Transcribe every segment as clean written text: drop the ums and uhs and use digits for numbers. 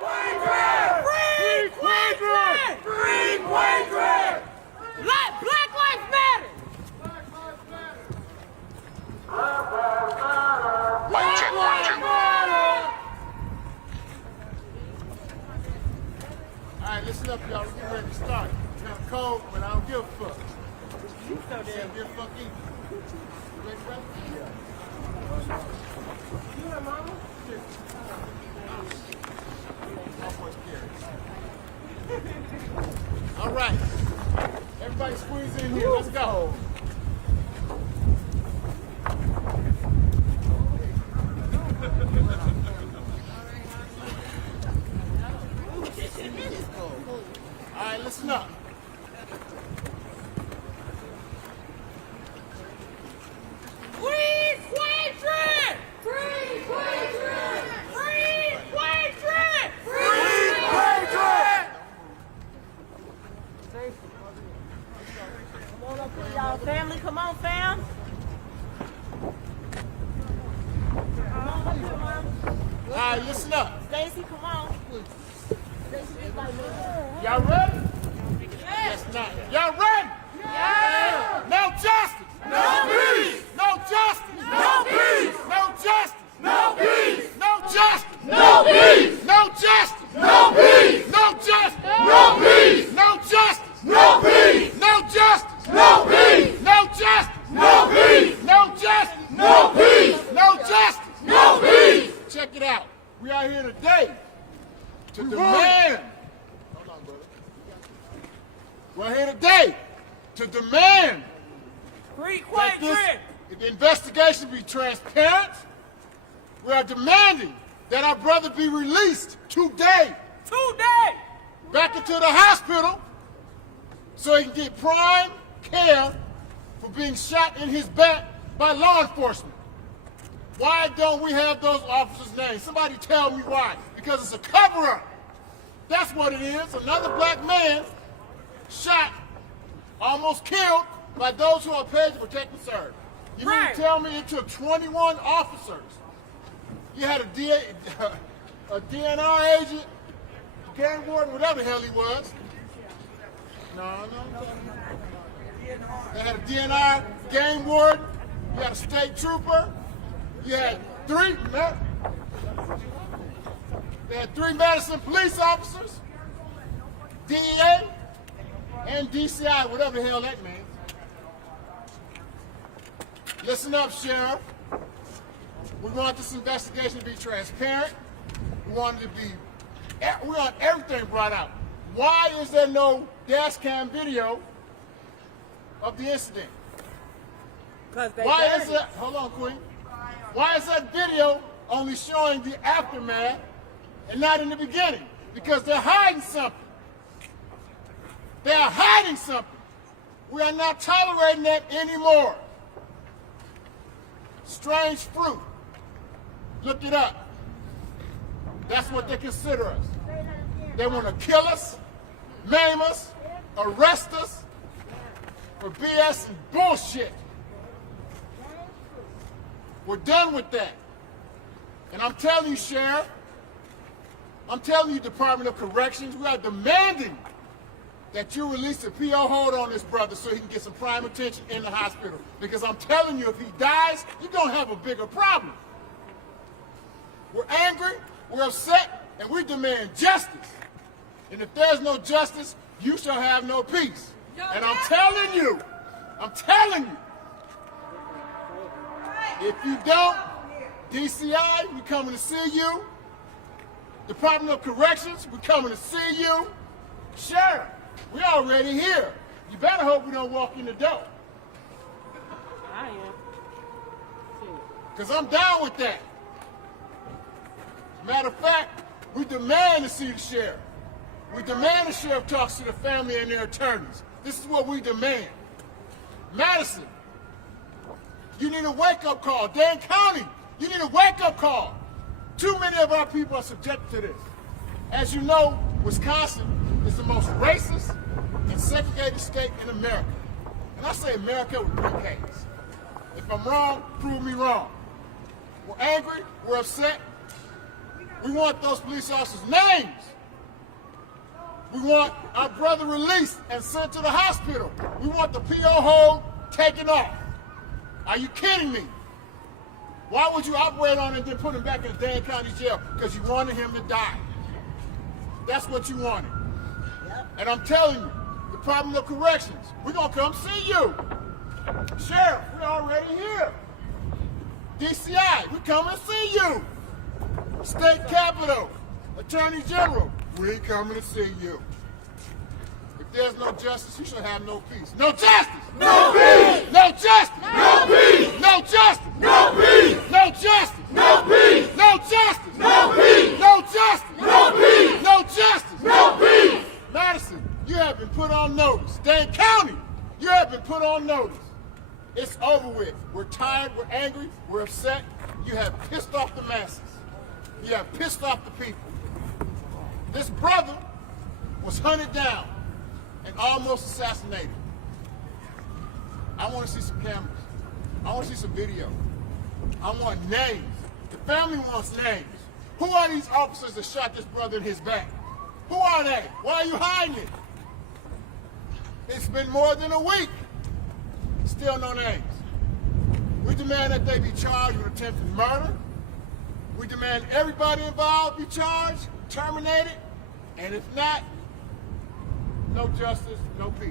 Quadren! Free Quadren! Free Quadren! Black Lives Matter! Black Lives Matter! All right, listen up, y'all. We're getting ready to start. It's kind of cold, but I don't give a fuck. You so damn Give a fuck either. You ready, brother? Yeah. You and mama? All right. Everybody squeeze in here. Let's go. All right, listen up. Free Quadren! Free Quadren! Free Quadren! Free Quadren! Come on up here, y'all. Family, come on, fam. Come on up here, Mom. All right, listen up. Stacy, come on. Stacy, just like me. Y'all ready? Yes. Not. Y'all ready? Yeah. No justice. No peace. No justice. No peace. No justice. No peace. No justice. No peace. No justice. No peace. No justice. No peace. No justice. No peace. No justice. No peace. No justice. No peace. No justice. No peace. No justice. No peace. Check it out. We are here today to demand. Hold on, brother. We're here today to demand Free that Quadren! the investigation be transparent. We are demanding that our brother be released today Today! back into the hospital so he can get prime care for being shot in his back by law enforcement. Why don't we have those officers' names? Somebody tell me why. Because it's a cover-up. That's what it is. Another black man shot, almost killed by those who are paid to protect and serve. You mean Right. to tell me it took 21 officers? You had a DNR agent, gang warden, whatever the hell he was. No. They had a DNR gang warden. You had a state trooper. You had three Madison police officers, DEA, and DCI, whatever the hell that means. Listen up, Sheriff. We want this investigation to be transparent. We want everything brought out. Why is there no dash cam video of the incident? Why is that? Hold on, Queen. Why is that video only showing the aftermath and not in the beginning? Because they're hiding something. They are hiding something. We are not tolerating that anymore. Strange fruit. Look it up. That's what they consider us. They want to kill us, maim us, arrest us for BS and bullshit. We're done with that. And I'm telling you, Sheriff, I'm telling you, Department of Corrections, we are demanding that you release a PO hold on this brother so he can get some prime attention in the hospital. Because I'm telling you, if he dies, you're going to have a bigger problem. We're angry, we're upset, and we demand justice. And if there's no justice, you shall have no peace. And I'm telling you, if you don't, DCI, we're coming to see you. Department of Corrections, we're coming to see you. Sheriff, we're already here. You better hope we don't walk in the door. I am. Because I'm down with that. Matter of fact, we demand to see the sheriff. We demand the sheriff talks to the family and their attorneys. This is what we demand. Madison, you need a wake-up call. Dane County, you need a wake-up call. Too many of our people are subjected to this. As you know, Wisconsin is the most racist and segregated state in America. And I say America with three K's. If I'm wrong, prove me wrong. We're angry, we're upset, We want those police officers' names. We want our brother released and sent to the hospital. We want the PO hold taken off. Are you kidding me? Why would you operate on it and then put him back in the Dane County Jail? Because you wanted him to die. That's what you wanted. Yep. And I'm telling you, the Department of Corrections, we're going to come see you. Sheriff, we're already here. DCI, we're coming to see you. State Capitol, Attorney General, we're coming to see you. If there's no justice, you should have no peace. No justice! No peace! No justice! No peace! No justice! No peace! No justice! No peace! No justice! No peace! No justice! No peace! No justice! No peace! Madison, you have been put on notice. Dane County, you have been put on notice. It's over with. We're tired, we're angry, we're upset. You have pissed off the masses. You have pissed off the people. This brother was hunted down and almost assassinated. I want to see some cameras. I want to see some video. I want names. The family wants names. Who are these officers that shot this brother in his back? Who are they? Why are you hiding it? It's been more than a week. Still no names. We demand that they be charged with attempted murder. We demand everybody involved be charged, terminated, and if not, no justice, no peace.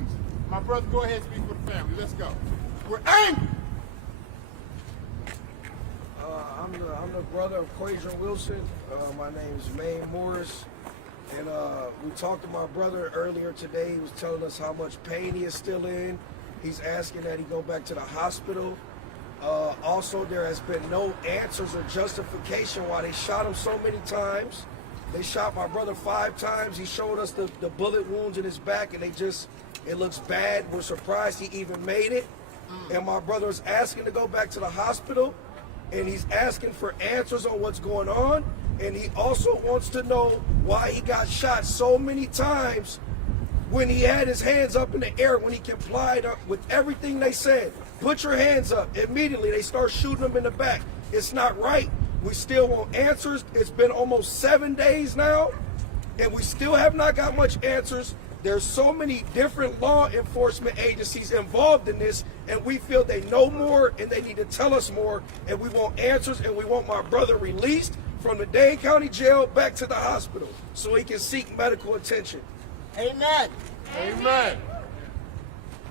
My brother, go ahead and speak for the family. Let's go. We're angry. I'm the brother of Quadren Wilson. My name is Maine Morris. And we talked to my brother earlier today. He was telling us how much pain he is still in. He's asking that he go back to the hospital. Also, there has been no answers or justification why they shot him so many times. They shot my brother 5 times. He showed us the bullet wounds in his back, and it looks bad. We're surprised he even made it. And my brother's asking to go back to the hospital, and he's asking for answers on what's going on. And he also wants to know why he got shot so many times when he had his hands up in the air, when he complied with everything they said. Put your hands up. Immediately, they start shooting him in the back. It's not right. We still want answers. It's been almost 7 days now, and we still have not got much answers. There's so many different law enforcement agencies involved in this, and we feel they know more and they need to tell us more, and we want answers, and we want my brother released from the Dane County Jail back to the hospital so he can seek medical attention. Amen. Amen.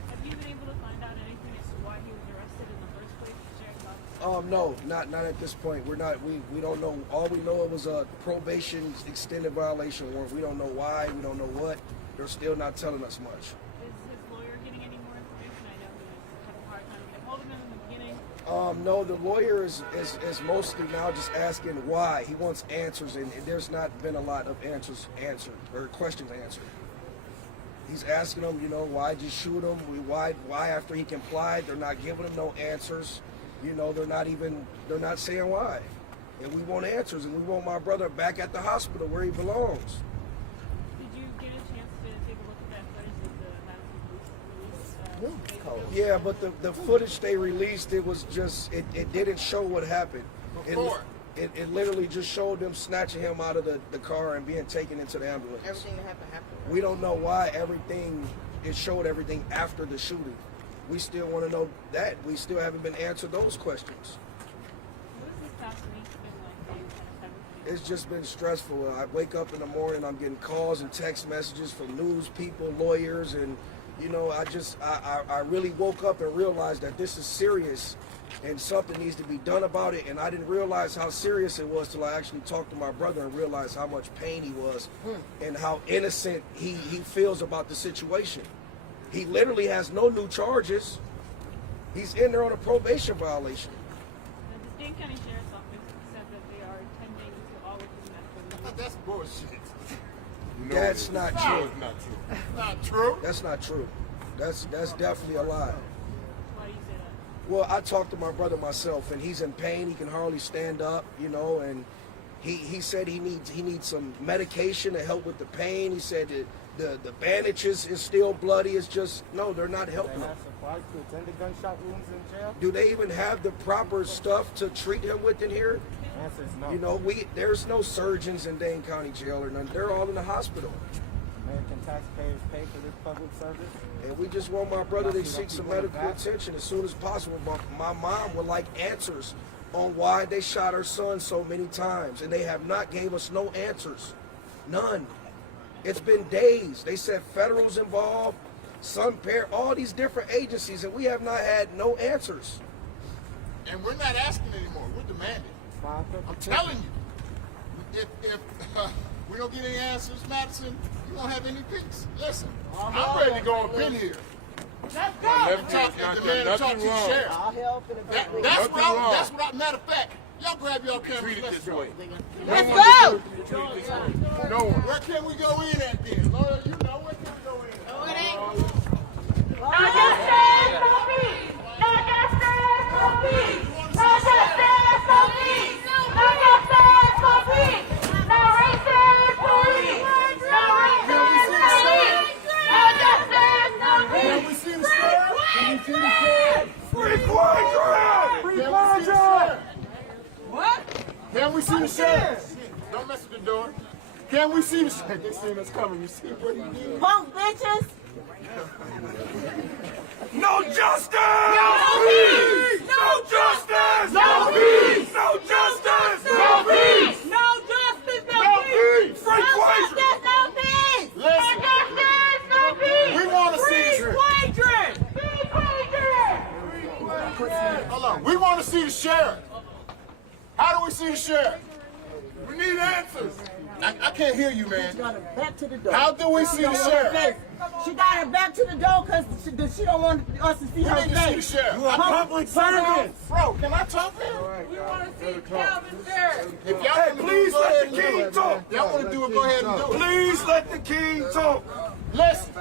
Have you been able to find out anything as to why he was arrested in the first place, Sheriff's Office? No, not at this point. We're not. We don't know. All we know it was a probation extended violation warrant. We don't know why. We don't know what. They're still not telling us much. Is his lawyer getting any more information? I know he had a hard time getting hold of him in the beginning. No, the lawyer is mostly now just asking why. He wants answers, and there's not been a lot of answers answered or questions answered. He's asking them, why'd you shoot him? Why after he complied? They're not giving him no answers. They're not saying why. And we want answers, and we want my brother back at the hospital where he belongs. Did you get a chance to take a look at that footage of the Madison police release? Yeah, but the footage they released, it was just, it didn't show what happened. It literally just showed them snatching him out of the car and being taken into the ambulance. Everything that happened after. We don't know why it showed everything after the shooting. We still want to know that. We still haven't been answered those questions. What has this past week been like? It's just been stressful. I wake up in the morning, I'm getting calls and text messages from news people, lawyers, and I really woke up and realized that this is serious and something needs to be done about it. And I didn't realize how serious it was till I actually talked to my brother and realized how much pain he was and how innocent he feels about the situation. He literally has no new charges. He's in there on a probation violation. The Dane County Sheriff's Office said that they are attending to all of his medical needs. That's bullshit. That's not true. It's not true. Not true. That's not true. That's definitely a lie. Why do you say that? Well, I talked to my brother myself, and he's in pain. He can hardly stand up, and he said he needs some medication to help with the pain. He said that The bandages is still bloody. It's just, no, they're not helping him. Supplies to attend the gunshot wounds in jail? Do they even have the proper stuff to treat him with in here? Answer is no. You know, there's no surgeons in Dane County Jail or none. They're all in the hospital. American taxpayers pay for this public service. And we just want my brother to seek some medical attention as soon as possible. My mom would like answers on why they shot her son so many times, and they have not gave us no answers. None. It's been days. They said federals involved, all these different agencies, and we have not had no answers. And we're not asking anymore. We're demanding. I'm telling you, if we don't get any answers, Madison, you won't have any peace. Listen, I'm ready to go up in here. Let's go. Demand to talk to the sheriff. I'll help in a bit. That's what I, matter of fact, y'all grab y'all cameras. Let's go. Let's go. No one. Where can we go in at then? Lord, you know, where can we go in? No, it ain't. No justice, no peace. No justice, no peace. No justice, no peace. No justice, no peace. No racist police. No racist police. No justice, no peace. Can we see the sheriff? Can we see the sheriff? Free Quadren! Free Quadren! What? Can we see the sheriff? Don't mess with the door. Can we see the sheriff? They seen us coming. You see what he did? Punk bitches. No justice! No peace! No justice! No peace! No justice! No peace! No justice, no No peace. peace! Free Quadren! There's no peace. Listen, No peace. we want to see the sheriff. Quadren. Free Quadren. Hold on. We want to see the sheriff. How do we see the sheriff? We need answers. I can't hear you, man. She got her back to the door. How do we see the sheriff? She got her back to the door because she don't want us to see We her need to see the face. sheriff. You are public servants! Bro, can I talk to him? We want to see Calvin sheriff. If y'all Hey, want to do please it, go let ahead the and do king it. talk. Y'all want to do it, go ahead and do it. Please let the king talk. Listen,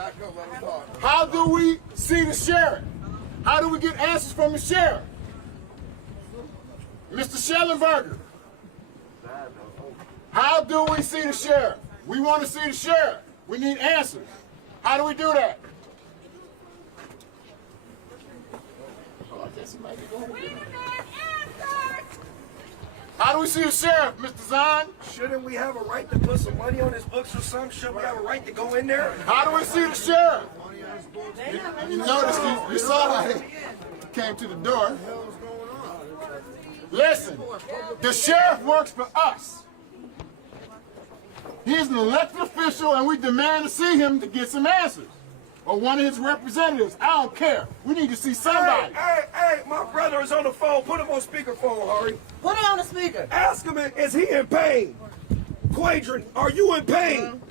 how do we see the sheriff? How do we get answers from the sheriff? Mr. Schellenberger, how do we see the sheriff? We want to see the sheriff. We need answers. How do we do that? How do we see the sheriff, Mr. Zahn? Shouldn't we have a right to put some money on his books or something? Shouldn't we have a right to go in there? How do we see the sheriff? You noticed, you saw how he came to the door. Listen, the sheriff works for us. He's an elected official, and we demand to see him to get some answers. Or one of his representatives. I don't care. We need to see somebody. Hey, my brother is on the phone. Put him on speakerphone, Hari. Put it on the speaker. Ask him, is he in pain? Quadren, are you in pain?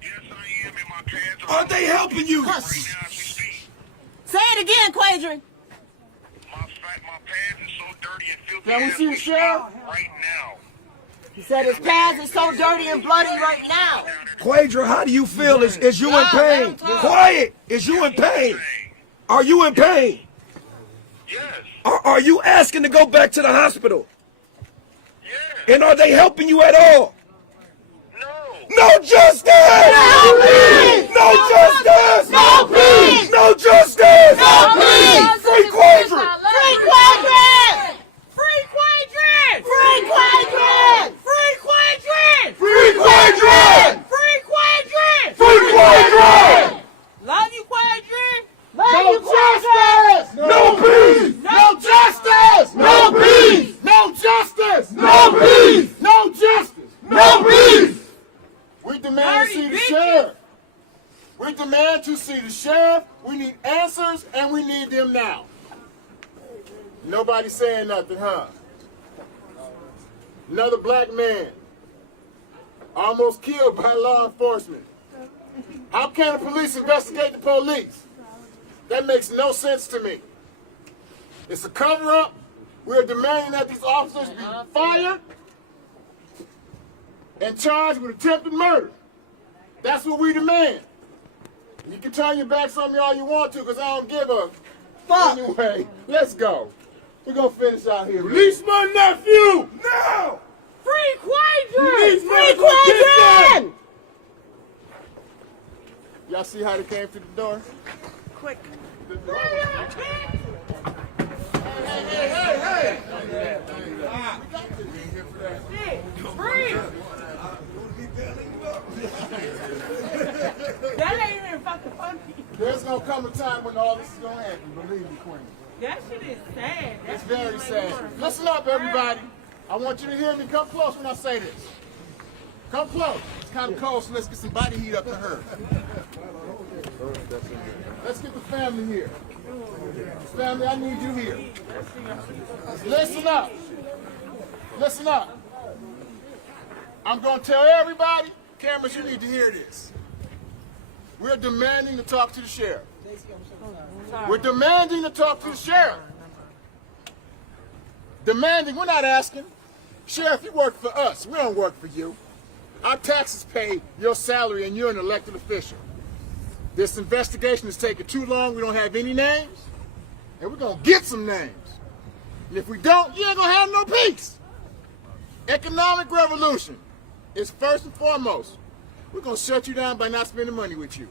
Yes, I am, and my pants are Are they helping you? right now as we speak. Say it again, Quadren. My pants are so dirty and filthy. Can we as see the speak sheriff? Right now. He said his pants is so dirty and bloody right now. Quadren, how do you feel? Is you in pain? Quiet. Is you in pain? Are you in pain? Yes. Are you asking to go back to the hospital? Yes. And are they helping you at all? No. No justice! No peace! No justice! No peace. No justice! No peace. Free Quadren! Free Quadren. Free Quadren. Free Quadren. Free Quadren. Free Quadren! Free Quadren. Free Quadren! Love you, Quadren. No justice! No peace! No justice! No peace! No justice! No peace! No justice! No peace! We demand to see the Dirty sheriff. We demand to see the sheriff. We need answers, and we need them now. Nobody saying nothing, huh? Another black man almost killed by law enforcement. How can the police investigate the police? That makes no sense to me. It's a cover-up. We're demanding that these officers be fired and charged with attempted murder. That's what we demand. You can turn your backs on me all you want to, because I don't give a fuck. Anyway, let's go. We're going to finish out here. Release my nephew! Now! Free Quadren. Release Free my Quadren. Y'all see how they came through the door? Quick. Hey! That ain't even fucking funny. There's gonna come a time when all this is gonna happen, believe me, Queen. That shit is sad. It's very sad. Listen up, everybody. I want you to hear me. Come close when I say this. Come close. It's kind of cold, so let's get some body heat up to her. Let's get the family here. Family, I need you here. Listen up. Listen up. I'm going to tell everybody, cameras, you need to hear this. We're demanding to talk to the sheriff. We're demanding to talk to the sheriff. Demanding, we're not asking. Sheriff, you work for us. We don't work for you. Our taxes pay your salary and you're an elected official. This investigation is taking too long. We don't have any names. And we're going to get some names. And if we don't, you ain't going to have no peace. Economic revolution is first and foremost. We're going to shut you down by not spending money with you.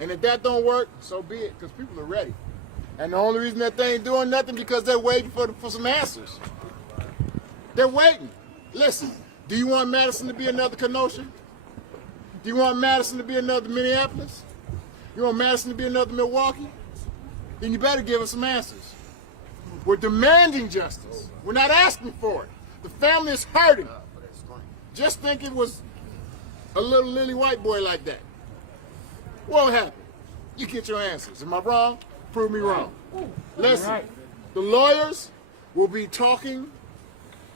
And if that don't work, so be it, because people are ready. And the only reason that they ain't doing nothing because they're waiting for some answers. They're waiting. Listen, do you want Madison to be another Kenosha? Do you want Madison to be another Minneapolis? You want Madison to be another Milwaukee? Then you better give us some answers. We're demanding justice. We're not asking for it. The family is hurting. Just think it was a little lily white boy like that. What happened? You get your answers. Am I wrong? Prove me wrong. Listen, the lawyers will be talking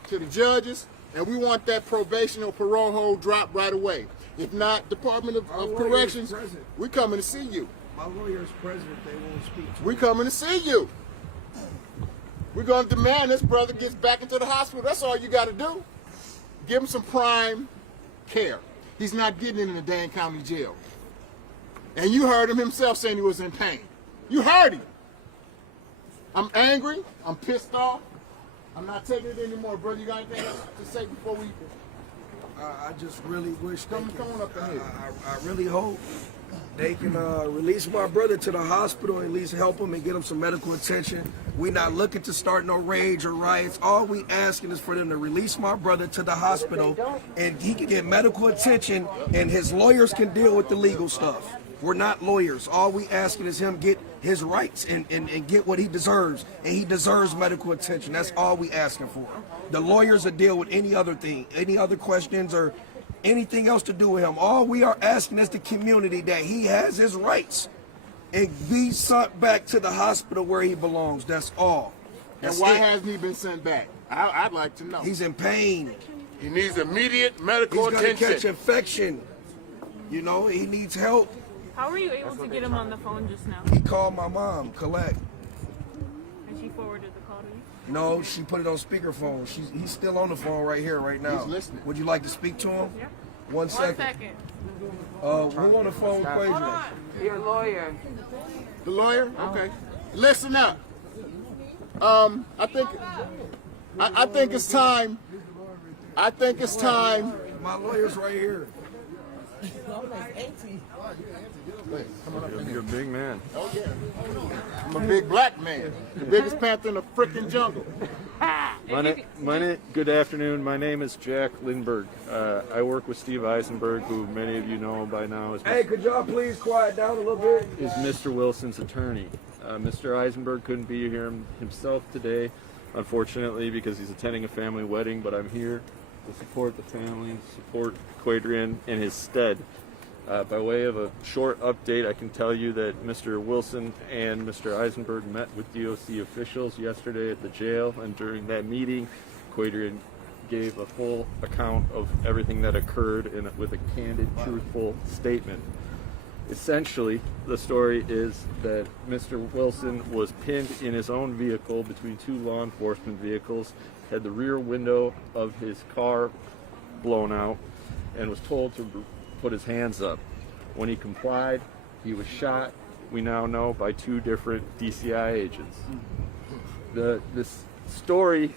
to the judges, and we want that probation or parole hold dropped right away. If not, Department of Corrections, we're coming to see you. My lawyer's president, they won't speak to We're coming to see you. We're going to demand this brother gets back into the hospital. That's all you got to do. Give him some prime care. He's not getting it in the Dane County Jail. And you heard him himself saying he was in pain. You heard him. I'm angry. I'm pissed off. I'm not taking it anymore, brother. You got anything else to say before we... I just really wish they Come on up in here. I really hope they can release my brother to the hospital, at least help him and get him some medical attention. We're not looking to start no rage or riots. All we asking is for them to release my brother to the hospital and he can get medical attention and his lawyers can deal with the legal stuff. We're not lawyers. All we asking is him get his rights and get what he deserves. And he deserves medical attention. That's all we asking for. The lawyers will deal with any other thing, any other questions or anything else to do with him. All we are asking is the community that he has his rights and be sent back to the hospital where he belongs. That's all. And why hasn't he been sent back? I'd like to know. He's in pain. He needs immediate medical He's going attention. to catch infection. You know, he needs help. How were you able to get him on the phone just now? He called my mom, Colette. And she forwarded the call to you? No, she put it on speakerphone. He's still on the phone right here, right now. He's listening. Would you like to speak to him? Yeah. 1 second. 1 second. Who on the phone with Hold Quadren? on. Your lawyer. The lawyer? Okay. Listen up. I think it's time. I think it's time. My lawyer's right here. You're a big man. Oh yeah. I'm a big black man. The biggest panther in the frickin' jungle. Good afternoon. My name is Jack Lindberg. I work with Steve Eisenberg, who many of you know by now is Hey, could y'all please quiet down a little bit? Mr. Wilson's attorney. Mr. Eisenberg couldn't be here himself today, unfortunately, because he's attending a family wedding, but I'm here to support the family, support Quadren in his stead. By way of a short update, I can tell you that Mr. Wilson and Mr. Eisenberg met with DOC officials yesterday at the jail, and during that meeting, Quadren gave a full account of everything that occurred with a candid, truthful statement. Essentially, the story is that Mr. Wilson was pinned in his own vehicle between two law enforcement vehicles, had the rear window of his car blown out, and was told to put his hands up. When he complied, he was shot, we now know, by 2 different DCI agents. This story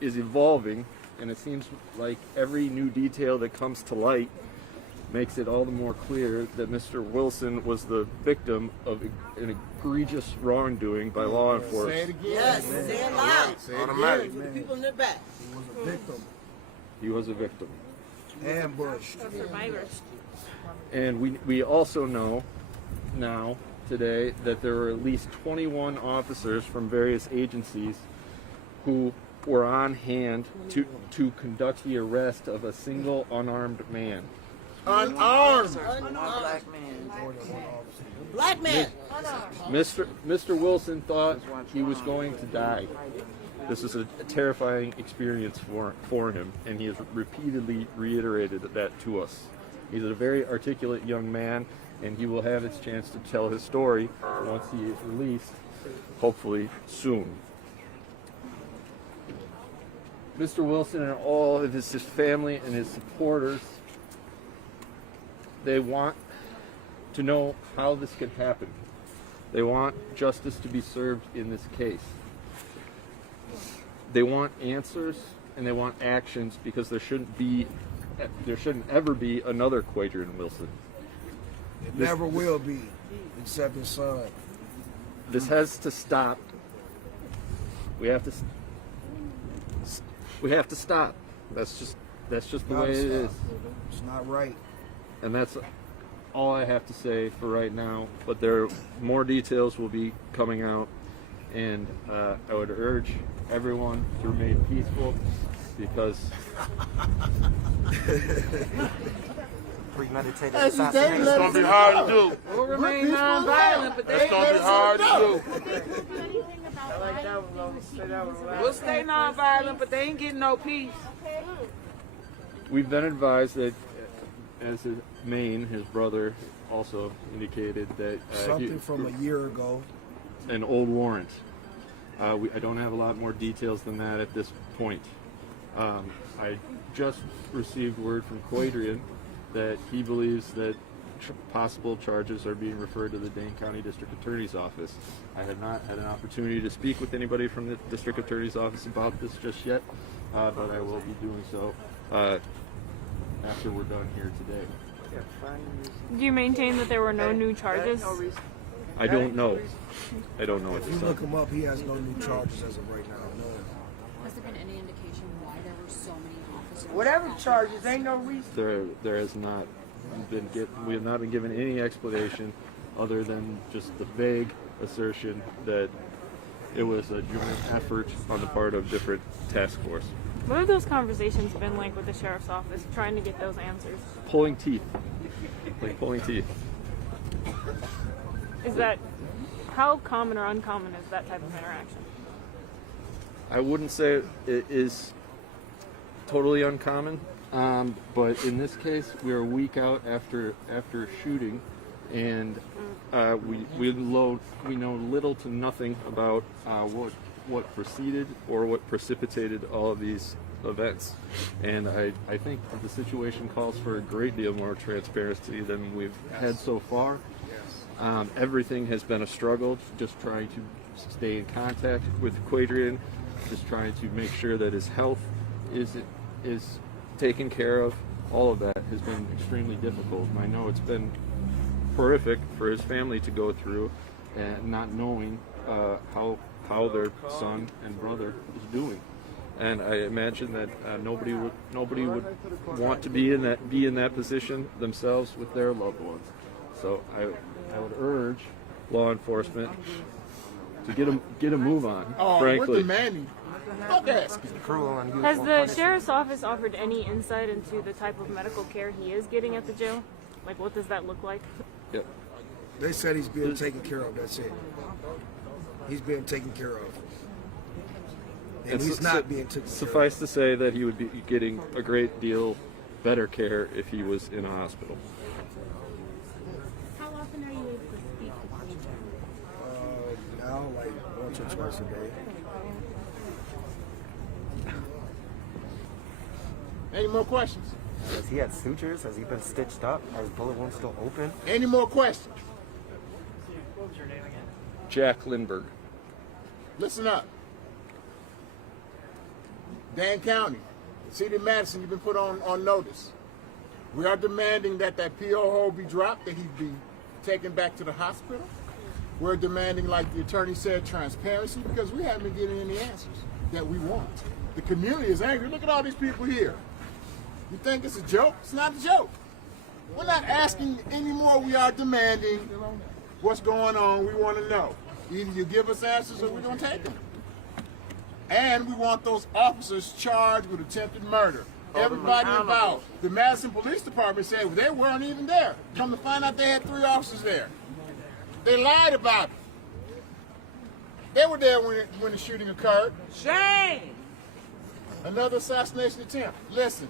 is evolving, and it seems like every new detail that comes to light makes it all the more clear that Mr. Wilson was the victim of an egregious wrongdoing by law Say it enforcement. again. Yes, say it loud. Say it Automatic. again. For the people in the back. He was a victim. He was a victim. Ambushed. Of survivors. And we also know now, today, that there were at least 21 officers from various agencies who were on hand to conduct the arrest of a single unarmed man. Unarmed. Black man. Black man. Mr. Wilson thought he was going to die. This is a terrifying experience for him, and he has repeatedly reiterated that to us. He's a very articulate young man, and he will have his chance to tell his story once he is released, hopefully soon. Mr. Wilson and all of his family and his supporters, they want to know how this could happen. They want justice to be served in this case. They want answers and they want actions, because there shouldn't ever be another Quadren Wilson. It never will be, except his son. This has to stop. We have to stop. That's just the way it is. It's not right. And that's all I have to say for right now. But there more details will be coming out, and I would urge everyone to remain peaceful, because Premeditated That's assassination. exactly It's gonna be hard to do. We'll remain non-violent, but they It's ain't gonna be gonna hard to do. Anything about why We'll stay non-violent, but they ain't getting no peace. we've been advised that, as Maine, his brother, also indicated that Something from a year ago. an old warrant. I don't have a lot more details than that at this point. I just received word from Quadren that he believes that possible charges are being referred to the Dane County District Attorney's Office. I have not had an opportunity to speak with anybody from the District Attorney's Office about this just yet, but I will be doing so after we're done here today. Do you maintain that there were no new charges? I don't know. I don't know at If you this look time. him up, he has no new charges as of right now. No. Has there been any indication why there were so many officers? Whatever charges, ain't no reason. There has not we have not been given any explanation other than just the vague assertion that it was a joint effort on the part of different task force. What have those conversations been like with the sheriff's office, trying to get those answers? Pulling teeth. Like pulling teeth. Is that, how common or uncommon is that type of interaction? I wouldn't say it is totally uncommon, but in this case, we're a week out after shooting, and we know little to nothing about what preceded or what precipitated all of these events. And I think that the situation calls for a great deal more transparency than we've had so far. Everything has been a struggle, just trying to stay in contact with Quadren, just trying to make sure that his health is taken care of. All of that has been extremely difficult. And I know it's been horrific for his family to go through, and not knowing how their son and brother is doing. And I imagine that nobody would want to be in that position themselves with their loved ones. So I would urge law enforcement to get a move on. Frankly, With the Manny. Fuck asking. Has the sheriff's office offered any insight into the type of medical care he is getting at the jail? Like, what does that look like? Yep. They said he's being taken care of. That's it. He's being taken care of. And he's not being taken care of. Suffice to say that he would be getting a great deal better care if he was in a hospital. How often are you able to speak with each other? Now, like once or twice a day. Any more questions? Has he had sutures? Has he been stitched up? Are his bullet wounds still open? Any more questions? Jack Lindbergh. Listen up. Dane County, City of Madison, you've been put on notice. We are demanding that PO hold be dropped, that he be taken back to the hospital. We're demanding, like the attorney said, transparency, because we haven't been getting any answers that we want. The community is angry. Look at all these people here. You think it's a joke? It's not a joke. We're not asking anymore. We are demanding what's going on. We want to know. Either you give us answers or we're going to take them. And we want those officers charged with attempted murder. Everybody involved. The Madison Police Department said they weren't even there. Come to find out they had 3 officers there. They lied about it. They were there when the shooting occurred. Shame! Another assassination attempt. Listen.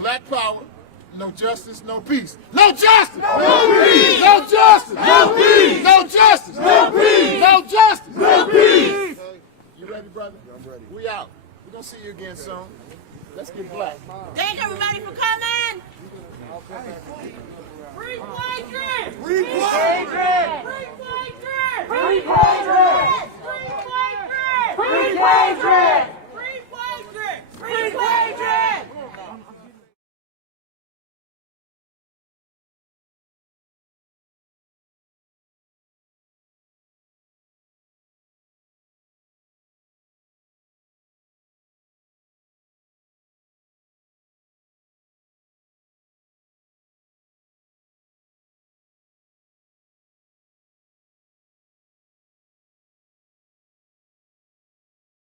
Black power, no justice, no peace. No justice! No peace! No justice! No peace! No justice! No peace! No justice! No peace! You ready, brother? I'm ready. We out. We're going to see you again soon. Let's get black. Thank everybody for coming! Free Quadren! Free Quadren! Free Quadren! Free Quadren! Free Quadren! Free Quadren!